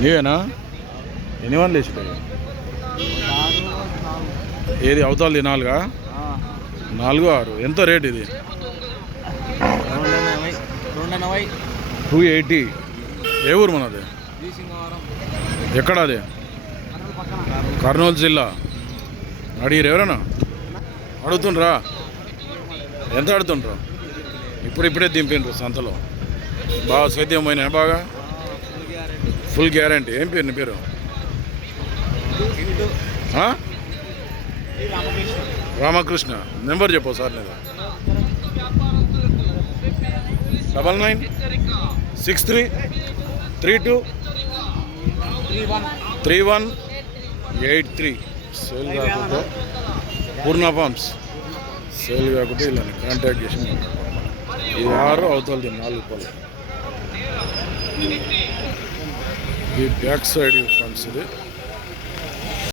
నీవేనా? ఎన్ని వందలు వేసిపోయి? ఏది అవతలది 4? 4, 6. ఎంత రేట్ ఇది? 280. ఏ ఊరు మనది? ఎక్కడ అది? కర్నూలు జిల్లా. అడిగిరు ఎవరన్నా? అడుగుతుండ్రా? ఎంత అడుగుతుండ్రా? ఇప్పుడే దింపిండ్రు సంతలో. బాగా సేద్యం పోయినా? బాగా ఫుల్ గ్యారంటీ. ఏం పేరు నీ పేరు? రామకృష్ణ. నెంబర్ చెప్పు సార్. నేను 9963323183. సేల్ కాకపోతే పూర్ణ ఫార్మ్స్. సేల్ కాకపోతే ఇలా కాంటాక్ట్ చేసి ఈ 6 అవుతుంది 4 రూపాయలు. ఈ బ్యాక్ సైడ్ ఫార్మ్స్ ఇది.